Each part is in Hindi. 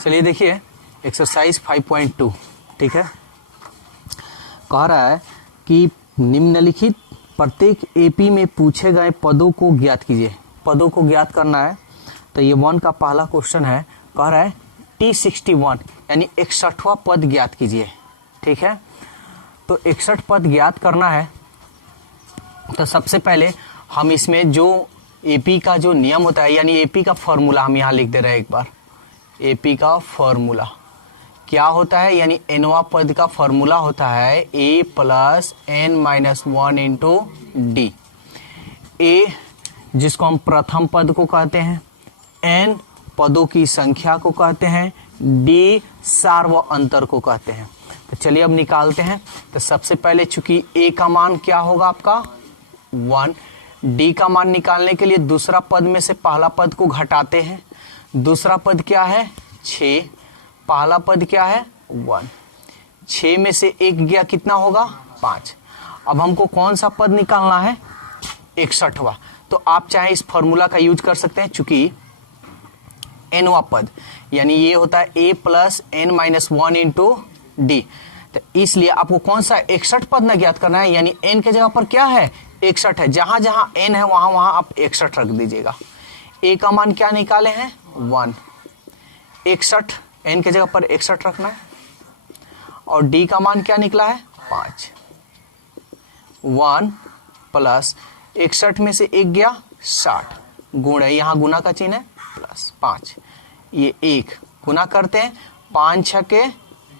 चलिए देखिए एक्सरसाइज 5.2, ठीक है। कह रहा है कि निम्नलिखित प्रत्येक एपी में पूछे गए पदों को ज्ञात कीजिए। पदों को ज्ञात करना है, तो ये 1 का पहला क्वेश्चन है। कह रहा है T61 यानी 61वां पद ज्ञात कीजिए, ठीक है। तो 61 पद ज्ञात करना है, तो सबसे पहले हम इसमें जो एपी का जो नियम होता है, यानी एपी का फॉर्मूला हम यहाँ लिख दे रहे हैं एक बार। एपी का फॉर्मूला क्या होता है, यानी एनवा पद का फॉर्मूला होता है a plus n minus 1 into D. A जिसको हम प्रथम पद को कहते हैं, n पदों की संख्या को कहते हैं, डी सार्व अंतर को कहते हैं। तो चलिए अब निकालते हैं। तो सबसे पहले चूंकि a का मान क्या होगा आपका 1, d का मान निकालने के लिए दूसरा पद में से पहला पद को घटाते हैं। दूसरा पद क्या है 6, पहला पद क्या है 1। 6 में से 1 गया कितना होगा 5। अब हमको कौन सा पद निकालना है 61वां। तो आप चाहे इस फॉर्मूला का यूज कर सकते हैं, चूंकि एनवा पद यानी ये होता है a plus n minus 1 into D. तो इसलिए आपको कौन सा 61 पद ना ज्ञात करना है, यानी n के जगह पर क्या है 61 है। जहां जहां n है वहां वहां आप 61 रख दीजिएगा। a का मान क्या निकाले हैं 1, 61 n के जगह पर 61 रखना है। और d का मान क्या निकला है 5। 1 प्लस 61 में से 1 गया 60, गुण है, यहाँ गुना का चिन्ह है प्लस 5, ये 1 गुना करते हैं 5 छके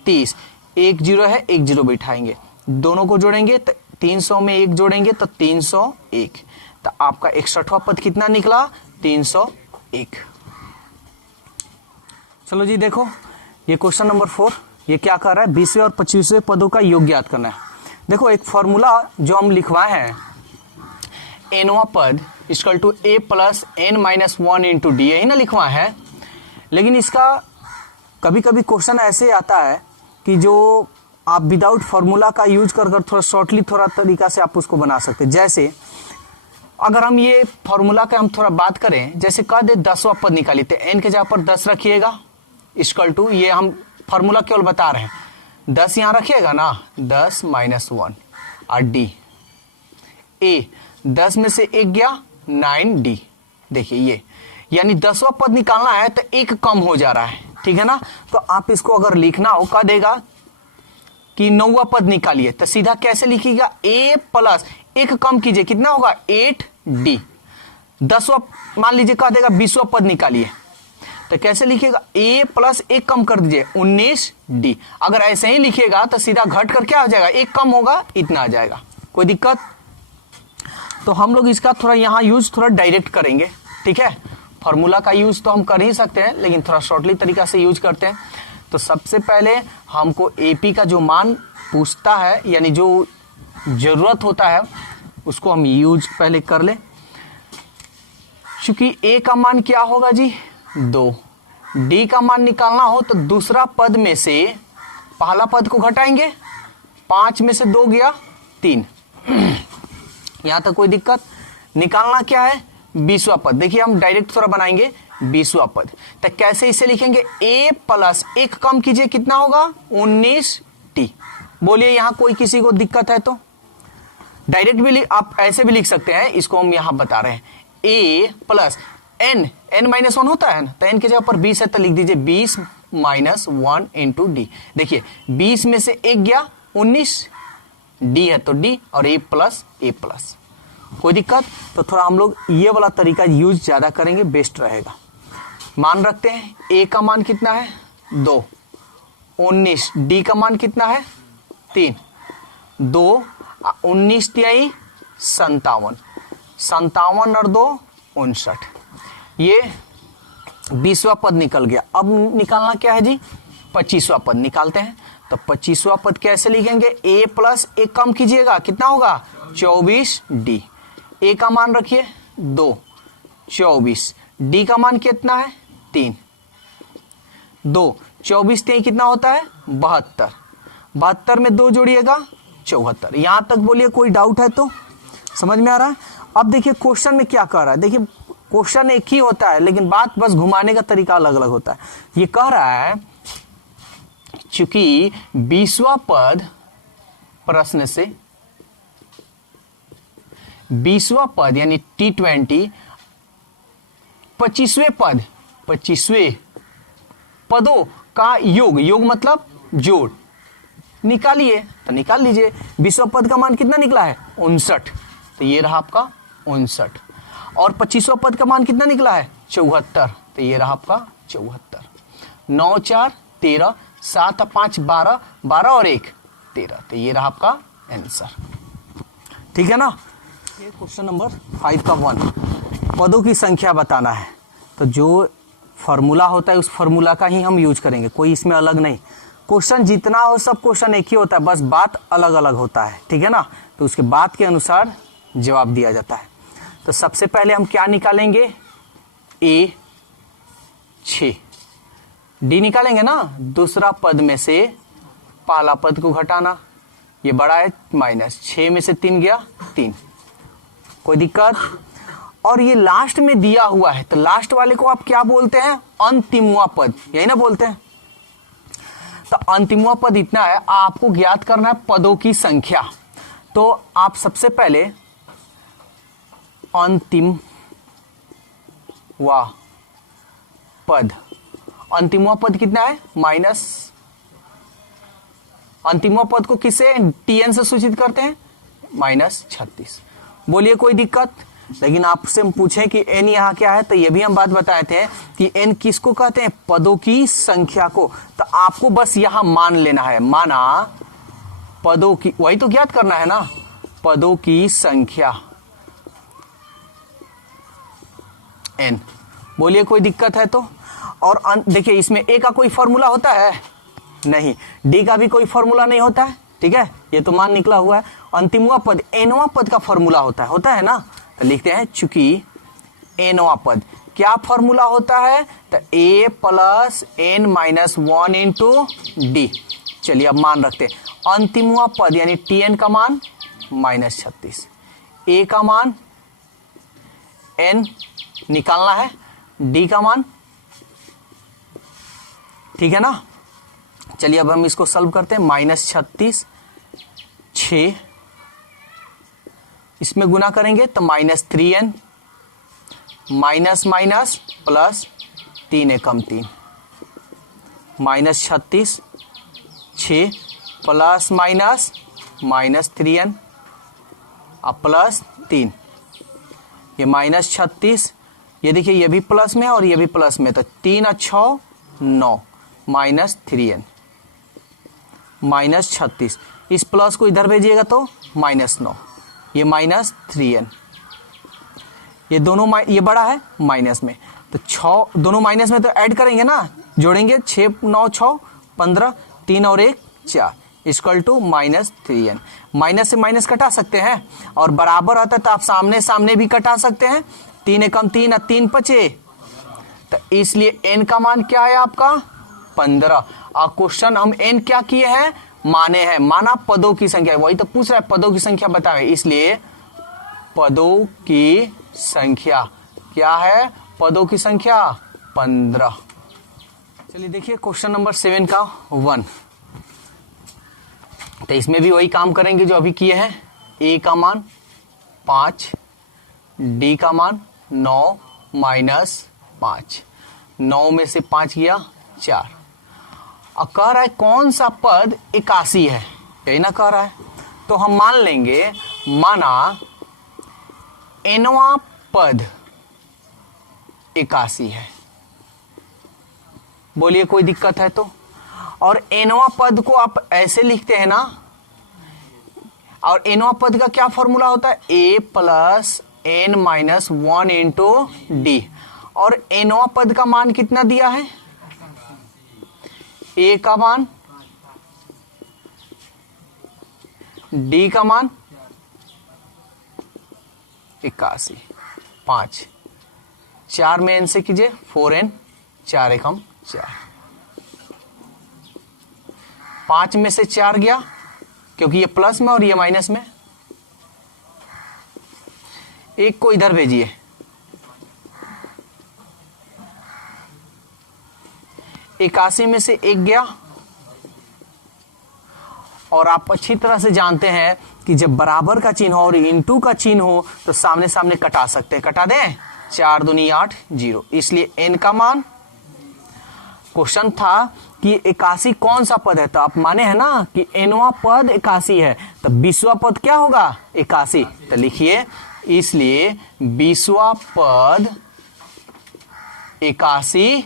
30, 1 0 है 1 0 बिठाएंगे, दोनों को जोड़ेंगे तो 300 में 1 जोड़ेंगे तो 301। तो आपका 61वां पद कितना निकला 301। चलो जी देखो ये क्वेश्चन नंबर 4, ये क्या कर रहा है 20वें और 25वें पदों का योग ज्ञात करना है। देखो एक फॉर्मूला जो हम लिखवाए हैं, एनवा पद equal to a plus n minus 1 into d, यही ना लिखवाए है। लेकिन इसका कभी कभी क्वेश्चन ऐसे आता है कि जो आप विदाउट फॉर्मूला का यूज कर थोड़ा शॉर्टली थोड़ा तरीका से आप उसको बना सकते हैं। जैसे अगर हम ये फॉर्मूला का हम थोड़ा बात करें, जैसे कह दे 10वां पद निकालिए, तो n के जगह पर 10 रखिएगा इक्वल टू, ये हम फॉर्मूला केवल बता रहे हैं, 10 यहाँ रखिएगा ना 10 माइनस 1 और डी। ए 10 में से 1 गया 9d। देखिए ये यानी 10वां पद निकालना है तो 1 कम हो जा रहा है, ठीक है ना। तो आप इसको अगर लिखना हो कह देगा कि 9वां पद निकालिए, तो सीधा कैसे लिखिएगा a प्लस 1 कम कीजिए कितना होगा 8d। 10वां मान लीजिए कह देगा 20वां पद निकालिए, तो कैसे लिखिएगा a प्लस 1 कम कर दीजिए 19d। अगर ऐसे ही लिखिएगा तो सीधा घट कर क्या हो जाएगा 1 कम होगा इतना आ जाएगा, कोई दिक्कत। तो हम लोग इसका थोड़ा यहाँ यूज थोड़ा डायरेक्ट करेंगे, ठीक है। फॉर्मूला का यूज तो हम कर ही सकते हैं, लेकिन थोड़ा शॉर्टली तरीका से यूज करते हैं। तो सबसे पहले हमको एपी का जो मान पूछता है, यानी जो जरूरत होता है उसको हम यूज पहले कर ले। चूंकि ए का मान क्या होगा जी 2, डी का मान निकालना हो तो दूसरा पद में से पहला पद को घटाएंगे, 5 में से 2 गया 3, यहां तक कोई दिक्कत। निकालना क्या है 20वां पद। देखिए हम डायरेक्ट थोड़ा बनाएंगे 20वां पद, तो कैसे इसे लिखेंगे a प्लस 1 कम कीजिए कितना होगा 19t। बोलिए यहां कोई किसी को दिक्कत है तो डायरेक्ट भी आप ऐसे भी लिख सकते हैं, इसको हम यहां बता रहे हैं a प्लस n माइनस 1 होता है ना, तो n की जगह पर 20 है तो लिख दीजिए 20 माइनस 1 इंटू डी। देखिए 20 में से 1 गया 19, डी है तो डी और a प्लस कोई दिक्कत। तो थोड़ा हम लोग ये वाला तरीका यूज ज्यादा करेंगे, बेस्ट रहेगा। मान रखते हैं a का मान कितना है 2, 19, d का मान कितना है 3, 2 19 तिहाई 57, 57 और 2 59, ये 20वां पद निकल गया। अब निकालना क्या है जी 25वां पद निकालते हैं। तो 25वां पद कैसे लिखेंगे a प्लस 1 कम कीजिएगा कितना होगा 24d। a का मान रखिए 2, 24, d का मान कितना है 3, 2 24 3 कितना होता है 72, 72 में 2 जोड़िएगा 74। यहां तक बोलिए कोई डाउट है तो समझ में आ रहा है। अब देखिए क्वेश्चन में क्या कह रहा है, देखिए क्वेश्चन एक ही होता है लेकिन बात बस घुमाने का तरीका अलग अलग होता है। ये कह रहा है चूंकि 20वां पद प्रश्न से 20वां पद यानी T20 25वें पदों का योग, योग मतलब जोड़ निकालिए, तो निकाल लीजिए। 20वां पद का मान कितना निकला है 59, तो ये रहा आपका 59। और 25वां पद का मान कितना निकला है 74, तो ये रहा आपका 74। 9 4 13, 7 5 12, 12 और 1 13, तो ये रहा आपका आंसर। ठीक है ना। ये क्वेश्चन नंबर 5 का 1 पदों की संख्या बताना है, तो जो फॉर्मूला होता है उस फॉर्मूला का ही हम यूज करेंगे, कोई इसमें अलग नहीं। क्वेश्चन जितना हो सब क्वेश्चन एक ही होता है, बस बात अलग अलग होता है। ठीक है ना। तो उसके बात के अनुसार जवाब दिया जाता है। तो सबसे पहले हम क्या निकालेंगे A 6, D निकालेंगे ना, दूसरा पद में से पहला पद को घटाना, ये बड़ा है -6 में से 3 गया 3, कोई दिक्कत। और ये लास्ट में दिया हुआ है, तो लास्ट वाले को आप क्या बोलते हैं अंतिमवा पद, यही ना बोलते हैं। तो अंतिमवा पद इतना है, आपको ज्ञात करना है पदों की संख्या। तो आप सबसे पहले अंतिमवा पद, अंतिमवा पद कितना है माइनस, अंतिमवा पद को किससे TN से सूचित करते हैं -36। बोलिए कोई दिक्कत। लेकिन आपसे हम पूछें कि n यहाँ क्या है, तो ये भी हम बात बताए थे कि n किसको कहते हैं पदों की संख्या को। तो आपको बस यहां मान लेना है, माना पदों की, वही तो ज्ञात करना है ना, पदों की संख्या n। बोलिए कोई दिक्कत है तो। और देखिए इसमें a का कोई फॉर्मूला होता है नहीं, d का भी कोई फॉर्मूला नहीं होता है। ठीक है, ये तो मान निकला हुआ है। अंतिमवा पद nवां पद का फॉर्मूला होता है ना। तो लिखते हैं चूंकि nवां पद क्या फॉर्मूला होता है, तो a + n - 1 × d। चलिए अब मान रखते हैं, अंतिमवा पद यानी Tn का मान -36, a का मान n निकालना है, d का मान। ठीक है ना। चलिए अब हम इसको सॉल्व करते हैं। -36 6 इसमें गुना करेंगे तो -3n, माइनस माइनस प्लस 3 एकम 3, -36 6 प्लस माइनस -3n अब प्लस 3, ये -36, ये देखिए ये भी प्लस में और ये भी प्लस में, तो 3 और 6 9 -3n -36, इस प्लस को इधर भेजिएगा तो -9, ये -3n, ये दोनों ये बड़ा है माइनस में, तो 6 दोनों माइनस में तो ऐड करेंगे ना, जोड़ेंगे 6 9 6 15, 3 और 1 4 इक्वल टू -3n। माइनस से माइनस कटा सकते हैं और बराबर आता है तो आप सामने सामने भी कटा सकते हैं, 3 एकम 3 और 3 बचे, तो इसलिए n का मान क्या है आपका 15। और क्वेश्चन हम n क्या किए हैं माने हैं, माना पदों की संख्या, वही तो पूछ रहा है पदों की संख्या बताए, इसलिए पदों की संख्या क्या है, पदों की संख्या 15। चलिए देखिए क्वेश्चन नंबर 7 का 1, तो इसमें भी वही काम करेंगे जो अभी किए हैं। a का मान 5, d का मान 9 -5, 9 में से 5 गया 4, और कह रहा है कौन सा पद 81 है, यही ना कह रहा है, तो हम मान लेंगे, माना nवां पद 81 है, बोलिए कोई दिक्कत है तो। और nवां पद को आप ऐसे लिखते हैं ना, और nवां पद का क्या फॉर्मूला होता है, a + n - 1 × d, और nवां पद का मान कितना दिया है, a का मान, d का मान 81, 5, 4 में n से कीजिए 4n, 4 एकम 4, 5 में से 4 गया क्योंकि ये प्लस में और ये माइनस में, एक को इधर भेजिए 81 में से 1 गया, और आप अच्छी तरह से जानते हैं कि जब बराबर का चिन्ह हो और इनटू का चिन्ह हो तो सामने सामने कटा सकते हैं। कटा दें, 4 दूनी 8, 0। इसलिए n का मान, क्वेश्चन था कि 81 कौन सा पद है, तो आप माने हैं ना कि nवां पद 81 है, तो 20वां पद क्या होगा, 81। तो लिखिए, इसलिए 20वां पद 81